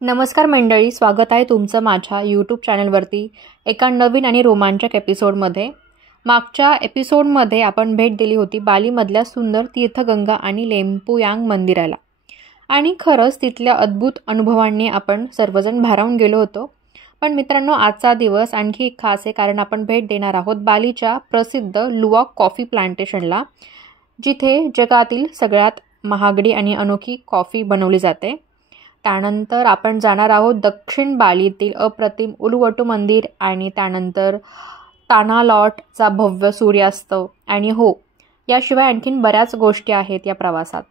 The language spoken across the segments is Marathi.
नमस्कार मंडळी, स्वागत आहे तुमचं माझ्या यूट्यूब चॅनलवरती एका नवीन आणि रोमांचक एपिसोडमध्ये। मागच्या एपिसोडमध्ये आपण भेट दिली होती बालीमधल्या सुंदर तीर्थगंगा आणि लेम्पुयांग मंदिराला आणि खरंच तिथल्या अद्भुत अनुभवांनी आपण सर्वजण भारावून गेलो होतो। पण मित्रांनो, आजचा दिवस आणखी एक खास आहे, कारण आपण भेट देणार आहोत बालीच्या प्रसिद्ध लुवाक कॉफी प्लांटेशनला, जिथे जगातील सगळ्यात महागडी आणि अनोखी कॉफी बनवली जाते। त्यानंतर आपण जाणार आहोत दक्षिण बालीतील अप्रतिम उलुवाटू मंदिर आणि त्यानंतर ताना लॉटचा भव्य सूर्यास्त आणि हो, याशिवाय आणखीन बऱ्याच गोष्टी आहेत या प्रवासात।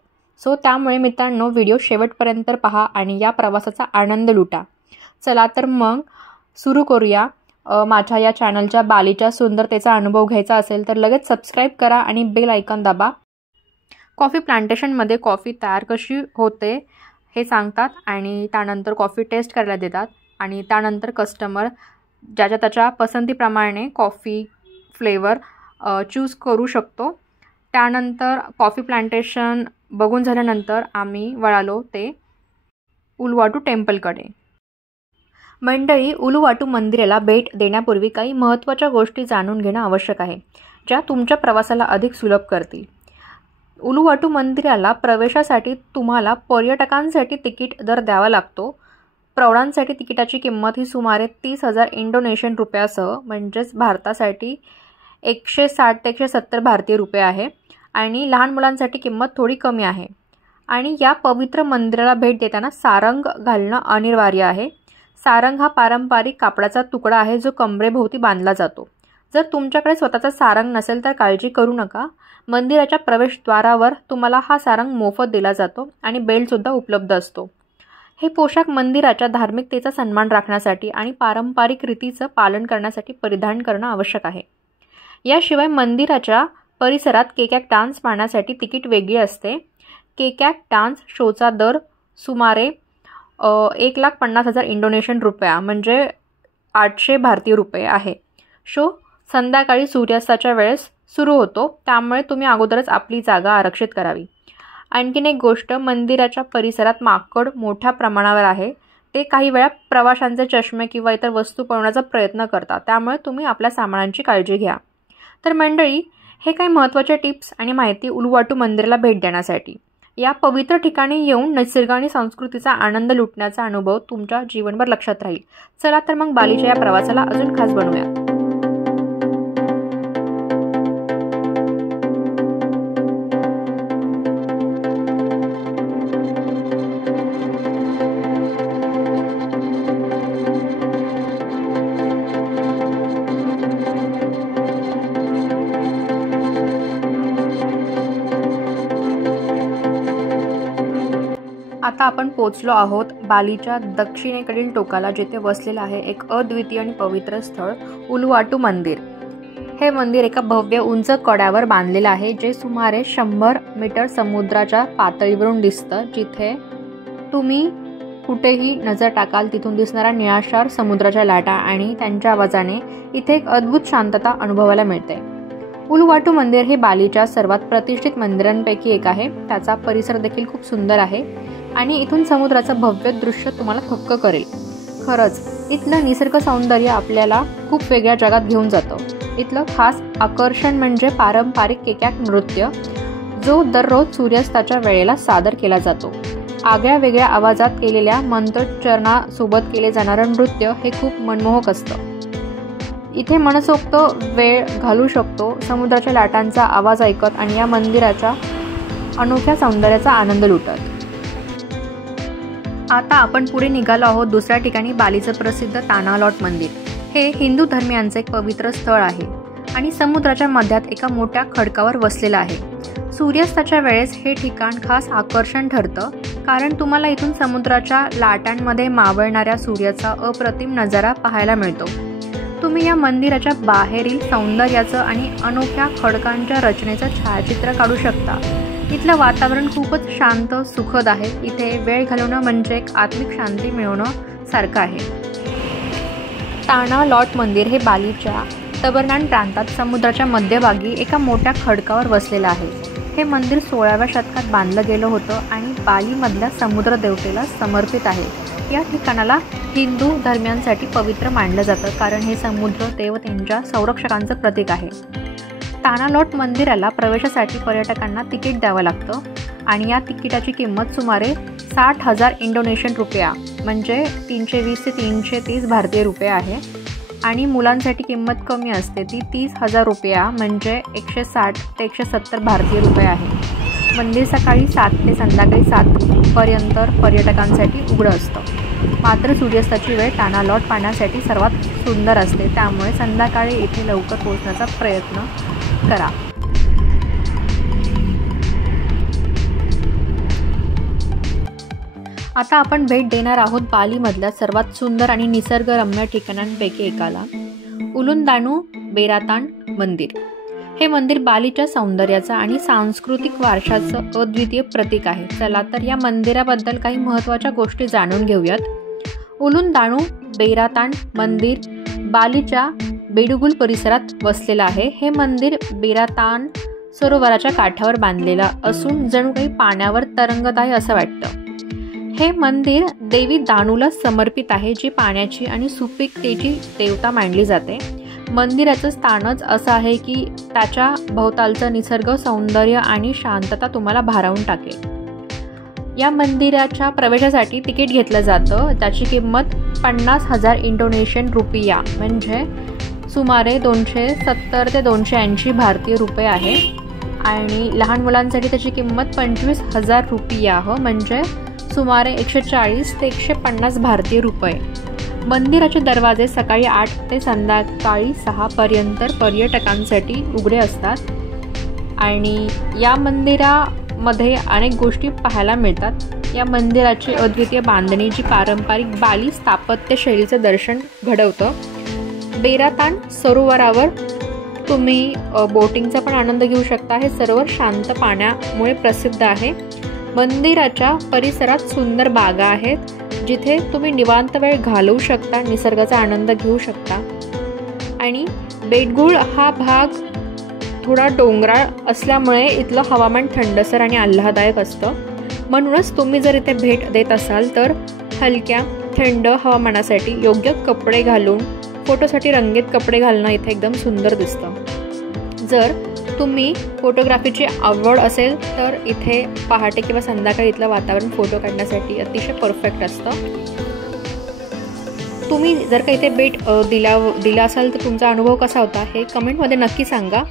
सो त्यामुळे मित्रांनो, व्हिडिओ शेवटपर्यंत पहा आणि या प्रवासाचा आनंद लुटा। चला तर मग सुरू करूया। माझ्या या चॅनलच्या बालीच्या सुंदरतेचा अनुभव घ्यायचा असेल तर लगेच सबस्क्राईब करा आणि बेल आयकॉन दाबा। कॉफी प्लांटेशनमध्ये कॉफी तयार कशी होते हे सांगतात आणि त्यानंतर कॉफी टेस्ट करायला देतात आणि त्यानंतर कस्टमर ज्याच्या त्याच्या पसंतीप्रमाणे कॉफी फ्लेवर चूज करू शकतो। त्यानंतर कॉफी प्लांटेशन बघून झाल्यानंतर आम्ही वळालो ते उलुवाटू टेम्पलकडे। मंडळी, उलुवाटू मंदिराला भेट देण्यापूर्वी काही महत्त्वाच्या गोष्टी जाणून घेणं आवश्यक आहे, ज्या तुमच्या प्रवासाला अधिक सुलभ करतील। उलुवाटू मंदिराला प्रवेशासाठी तुम्हाला पर्यटकांसाठी तिकीट दर द्यावा लागतो। प्रौढांसाठी तिकिटाची किंमत ही सुमारे 30,000 इंडोनेशियन रुपयासह, म्हणजेच भारतासाठी 160 ते 170 भारतीय रुपये आहे आणि लहान मुलांसाठी किंमत थोडी कमी आहे। आणि या पवित्र मंदिराला भेट देताना सारंग घालणं अनिवार्य आहे। सारंग हा पारंपरिक कापडाचा तुकडा आहे जो कमरेभोवती बांधला जातो। जर तुमच्याकडे स्वतःचा सारंग नसेल तर काळजी करू नका, मंदिराच्या प्रवेशद्वारावर तुम्हाला हा सारंग मोफत दिला जातो आणि बेल्टसुद्धा उपलब्ध असतो। हे पोशाख मंदिराच्या धार्मिकतेचा सन्मान राखण्यासाठी आणि पारंपरिक रीतीचं पालन करण्यासाठी परिधान करणं आवश्यक आहे। याशिवाय मंदिराच्या परिसरात केकॅक डान्स पाहण्यासाठी तिकीट वेगळी असते। केकॅक डान्स शोचा दर सुमारे 1,50,000 इंडोनेशियन रुपया, म्हणजे 800 भारतीय रुपये आहे। शो संध्याकाळी सूर्यास्ताच्या वेळेस सुरू होतो, त्यामुळे तुम्ही अगोदरच आपली जागा आरक्षित करावी। आणखीन एक गोष्ट, मंदिराच्या परिसरात माकड मोठ्या प्रमाणावर आहे। ते काही वेळा प्रवाशांचे चष्मे किंवा इतर वस्तू पळवण्याचा प्रयत्न करतात, त्यामुळे तुम्ही आपल्या सामानांची काळजी घ्या। तर मंडळी, हे काही महत्त्वाचे टिप्स आणि माहिती उलुवाटू मंदिराला भेट देण्यासाठी। या पवित्र ठिकाणी येऊन निसर्ग आणि संस्कृतीचा आनंद लुटण्याचा अनुभव तुमच्या जीवनभर लक्षात राहील। चला तर मग बालीच्या या प्रवासाला अजून खास बनवूया। आता आपण पोहोचलो आहोत बालीच्या दक्षिणेकडील टोकाला, जिथे वसलेलं आहे एक अद्वितीय आणि पवित्र स्थळ उलुवाटू मंदिर। हे मंदिर एका भव्य उंच कड्यावर बांधलेलं आहे, जे सुमारे 100 मीटर समुद्राच्या पातळीवरून दिसतं। जिथे तुम्ही कुठेही नजर टाकाल तिथून दिसणारा निळाशार समुद्राच्या लाटा आणि त्यांच्या आवाजाने इथे एक अद्भुत शांतता अनुभवायला मिळते। उलुवाटू मंदिर हे बालीच्या सर्वात प्रतिष्ठित मंदिरांपैकी एक आहे। त्याचा परिसर देखील खूप सुंदर आहे आणि इथून समुद्राचं भव्य दृश्य तुम्हाला थक्क करेल। खरंच इथलं निसर्ग सौंदर्य आपल्याला खूप वेगळ्या जगात घेऊन जातं। इथलं खास आकर्षण म्हणजे पारंपरिक केकॅक नृत्य, जो दररोज सूर्यास्ताच्या वेळेला सादर केला जातो। आगळ्या वेगळ्या आवाजात केलेल्या मंत्रोच्चारणासोबत केले जाणारं नृत्य हे खूप मनमोहक असतं। इथे मनसोक्त वेळ घालू शकतो, समुद्राच्या लाटांचा आवाज ऐकत आणि या मंदिराच्या अनोख्या सौंदर्याचा आनंद लुटत। आता आपण पुढे निघालो आहोत दुसऱ्या ठिकाणी, बालीचं प्रसिद्ध ताना लॉट मंदिर। हे हिंदू धर्मियांचे एक पवित्र स्थळ आहे आणि समुद्राच्या मध्यात एका मोठ्या खडकावर वसलेलं आहे। सूर्यास्ताच्या वेळेस हे ठिकाण खास आकर्षण ठरतं, कारण तुम्हाला इथून समुद्राच्या लाटांमध्ये मावळणाऱ्या सूर्याचा अप्रतिम नजारा पाहायला मिळतो। तुम्ही या मंदिराच्या बाहेरील सौंदर्याचं आणि अनोख्या खडकांच्या रचनेचं छायाचित्र काढू शकता। इथलं वातावरण खूपच शांत, सुखद आहे। इथे वेळ घालवणं म्हणजे एक आत्मिक शांती मिळवणं सारखं आहे। ताना लॉट मंदिर हे बालीच्या तबरनान प्रांतात समुद्राच्या मध्यभागी एका मोठ्या खडकावर वसलेलं आहे। हे मंदिर 16व्या शतकात बांधलं गेलं होतं आणि बालीमधल्या समुद्र देवतेला समर्पित आहे। या ठिकाणाला हिंदू धर्मियांसाठी पवित्र मानलं जातं, कारण हे समुद्र देवतेंच्या संरक्षकांचं प्रतीक आहे. तानालॉट मंदिराला प्रवेशासाठी पर्यटकांना तिकीट द्यावं लागतं आणि या तिकिटाची किंमत सुमारे 60,000 इंडोनेशियन रुपया म्हणजे 320 ते 330 भारतीय रुपये आहे. आणि मुलांसाठी किंमत कमी असते, ती 30,000 रुपया म्हणजे 160 ते 170 भारतीय रुपये आहे. मंदिर सकाळी 7 ते संध्याकाळी 7 पर्यंत पर्यटकांसाठी उघडं असतं. मात्र सूर्यास्ताची वेळ तानालॉट पाहण्यासाठी सर्वात सुंदर असते, त्यामुळे संध्याकाळी इथे लवकर पोहोचण्याचा प्रयत्न करा. आता आपण भेट देणार आहोत बालीमधल्या सर्वात सुंदर आणि निसर्गरम्य ठिकाणांपैकी एकाला, उलुंदानू बेरातान मंदिर. हे मंदिर बालीच्या सौंदर्याचं आणि सांस्कृतिक वारशाचं अद्वितीय प्रतीक आहे. चला तर या मंदिराबद्दल काही महत्त्वाच्या गोष्टी जाणून घेऊयात. उलुंदानू बेरातान मंदिर बालीच्या बेडुगुल परिसरात वसलेलं आहे. हे मंदिर बेरातान सरोवराच्या काठावर बांधलेलं असून जणू काही पाण्यावर तरंगत आहे असं वाटतं. हे मंदिर देवी दानूला समर्पित आहे, जी पाण्याची आणि सुपीकतेची देवता मानली जाते. मंदिराचं स्थानच असं आहे की त्याच्या भोवतालचं निसर्ग सौंदर्य आणि शांतता तुम्हाला भारावून टाकेल. या मंदिराच्या प्रवेशासाठी तिकीट घेतलं जातं. त्याची किंमत 50,000 इंडोनेशियन रुपया म्हणजे सुमारे 270 ते 280 भारतीय रुपये आहे. आणि लहान मुलांसाठी त्याची किंमत 25,000 रुपया म्हणजे सुमारे 140 ते 150 भारतीय रुपये. मंदिराचे दरवाजे सकाळी 8 ते संध्याकाळी 6 पर्यंत पर्यटकांसाठी उघडे असतात. आणि या मंदिरामध्ये अनेक गोष्टी पाहायला मिळतात. या मंदिराची अद्वितीय बांधणी जी पारंपरिक बाली स्थापत्य शैलीचं दर्शन घडवतं. बेरातान सरोवरावर तुम्ही बोटिंगचा पण आनंद घेऊ शकता. हे सरोवर शांत पाण्यामुळे प्रसिद्ध आहे. मंदिराच्या परिसरात सुंदर बागा आहेत, जिथे तुम्ही निवांत वेळ घालवू शकता, निसर्गाचा आनंद घेऊ शकता. आणि बेडगुळ हा भाग थोडा डोंगराळ असल्यामुळे इथलं हवामान थंडसर आणि आल्हाददायक असतं. म्हणूनच तुम्ही जर इथे भेट देत असाल तर हलक्या थंड हवामानासाठी योग्य कपडे घालून फोटोसाठी रंगीत कपडे घालणं इथे एकदम सुंदर दिसतं. जर तुम्ही फोटोग्राफीची आवड असेल तर इथे पहाटे किंवा संध्याकाळी इथलं वातावरण फोटो काढण्यासाठी अतिशय परफेक्ट असतं. तुम्ही जर का इथे भेट दिला असाल तर तुमचा अनुभव कसा होता हे कमेंटमध्ये नक्की सांगा.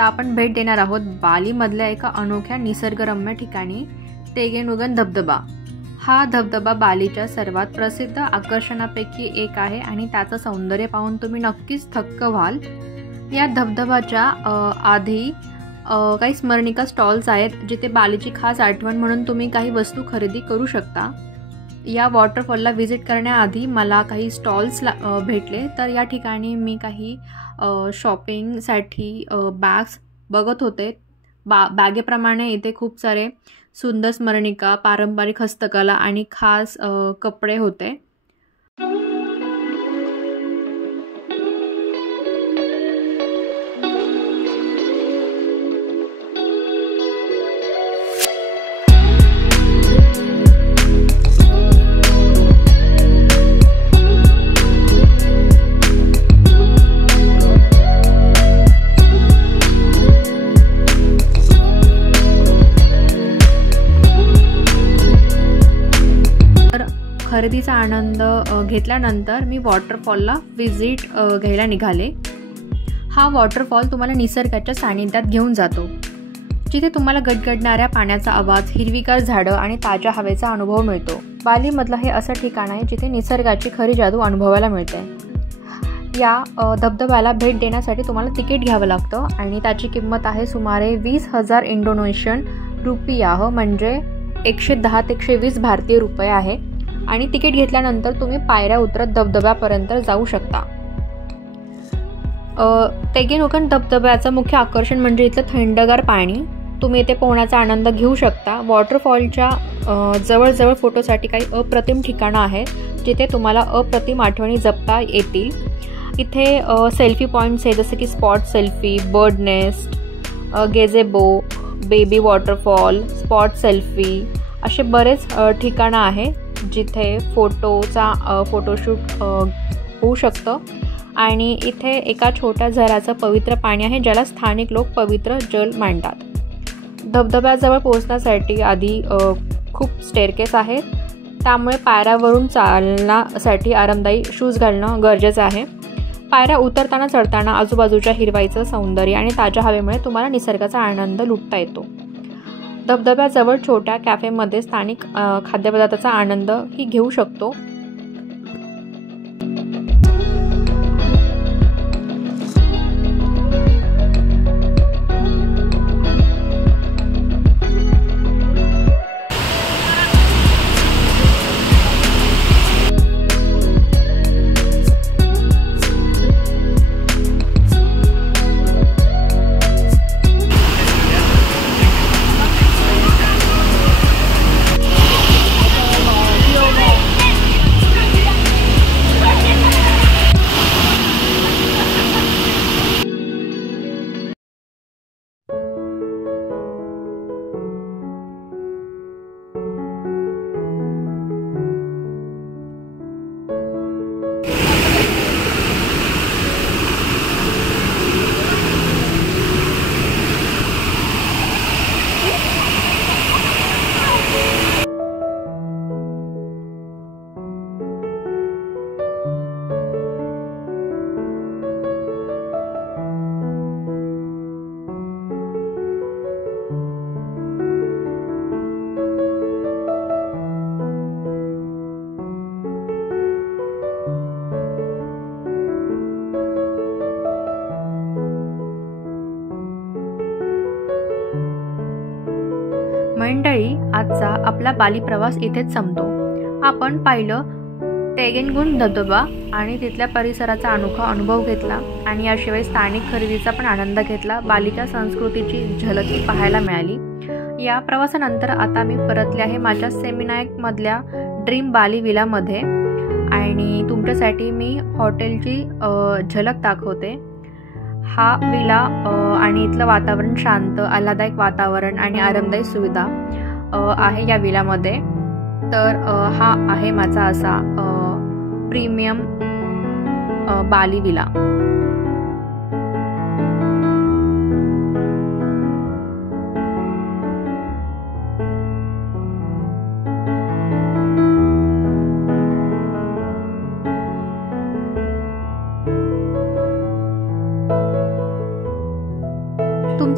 आता आपण भेट देणार आहोत बालीमधल्या एका अनोख्या निसर्गरम्य ठिकाणी, तेगेनुगन धबधबा। हा धबधबा बालीच्या सर्वात प्रसिद्ध आकर्षणापैकी एक आहे आणि त्याचं सौंदर्य पाहून तुम्ही नक्कीच थक्क व्हाल। या धबधबाच्या आधी काही स्मरणिका स्टॉल्स आहेत, जिथे बालीची खास आठवण म्हणून तुम्ही काही वस्तू खरेदी करू शकता। या वॉटरफॉलला व्हिजिट करण्याआधी मला काही स्टॉल्स भेटले, तर या ठिकाणी मी काही शॉपिंगसाठी बॅग्स बघत होते। बॅगेप्रमाणे इथे खूप सारे सुंदर स्मरणिका, पारंपरिक हस्तकला आणि खास कपडे होते। खरेदीचा आनंद घेतल्यानंतर मी वॉटरफॉलला व्हिजिट घ्यायला निघाले। हा वॉटरफॉल तुम्हाला निसर्गाच्या सानिध्यात घेऊन जातो, जिथे तुम्हाला गडगडणाऱ्या पाण्याचा आवाज, हिरवीगार झाडं आणि ताज्या हवेचा अनुभव मिळतो। बालीमधलं हे असं ठिकाण आहे जिथे निसर्गाची खरी जादू अनुभवायला मिळते। या धबधब्याला भेट देण्यासाठी तुम्हाला तिकीट घ्यावं लागतं आणि त्याची किंमत आहे सुमारे 20,000 इंडोनेशियन रुपया, म्हणजे 110 ते 120 भारतीय रुपये आहे। आणि तिकीट घेतल्यानंतर तुम्ही पायऱ्या उतरत धबधब्यापर्यंत जाऊ शकता। तेगेनुगन धबधब्याचं मुख्य आकर्षण म्हणजे इथलं थंडगार पाणी। तुम्ही इथे पोहण्याचा आनंद घेऊ शकता। वॉटरफॉलच्या जवळजवळ फोटोसाठी काही अप्रतिम ठिकाणं आहेत, जिथे तुम्हाला अप्रतिम आठवणी जपता येतील। इथे सेल्फी पॉईंट्स आहेत, जसं की spot selfie, bird nest, gazebo, baby waterfall, spot selfie, असे बरेच ठिकाणं आहेत जिथे फोटोशूट होऊ शकतं। आणि इथे एका छोट्या झऱ्याचं पवित्र पाणी आहे, ज्याला स्थानिक लोक पवित्र जल मानतात। धबधब्याजवळ पोहोचण्यासाठी आधी खूप स्टेअरकेस आहेत, त्यामुळे पायऱ्यावरून चालण्यासाठी आरामदायी शूज घालणं गरजेचं आहे। पायऱ्या उतरताना चढताना आजूबाजूच्या हिरवाईचं सौंदर्य आणि ताज्या हवेमुळे तुम्हाला निसर्गाचा आनंद लुटता येतो। धबधब्याजवळ छोट्या कॅफेमध्ये स्थानिक खाद्यपदार्थाचा आनंद ही घेऊ शकतो। मंडळी, आजचा आपला बाली प्रवास इथेच संपतो। आपण पाहिलं तेगेनुगन धबधबा आणि तिथल्या परिसराचा अनोखा अनुभव घेतला आणि याशिवाय स्थानिक खरेदीचा पण आनंद घेतला। बालीच्या संस्कृतीची झलक पाहायला मिळाली। या प्रवासानंतर आता मी परतले आहे माझ्या सेमिनायकमधल्या ड्रीम बाली विलामध्ये आणि तुमच्यासाठी मी हॉटेलची झलक दाखवते। हा विला आणि इथलं वातावरण शांत, आल्हाददायक वातावरण आणि आरामदायी सुविधा आहे या विलामध्ये। तर हा आहे माझा असा प्रीमियम बाली विला।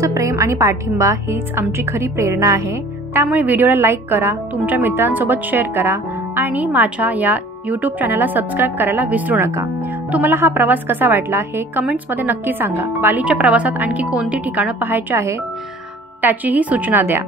तुमचं प्रेम आणि पाठिंबा हीच आमची खरी प्रेरणा आहे. त्यामुळे व्हिडिओला लाईक करा, तुमच्या मित्रांसोबत शेअर करा आणि माझ्या या यूट्यूब चॅनलला सबस्क्राईब करायला विसरू नका. तुम्हाला हा प्रवास कसा वाटला हे कमेंट्समध्ये नक्की सांगा. बालीच्या प्रवासात आणखी कोणती ठिकाणं पाहायची आहेत त्याचीही सूचना द्या.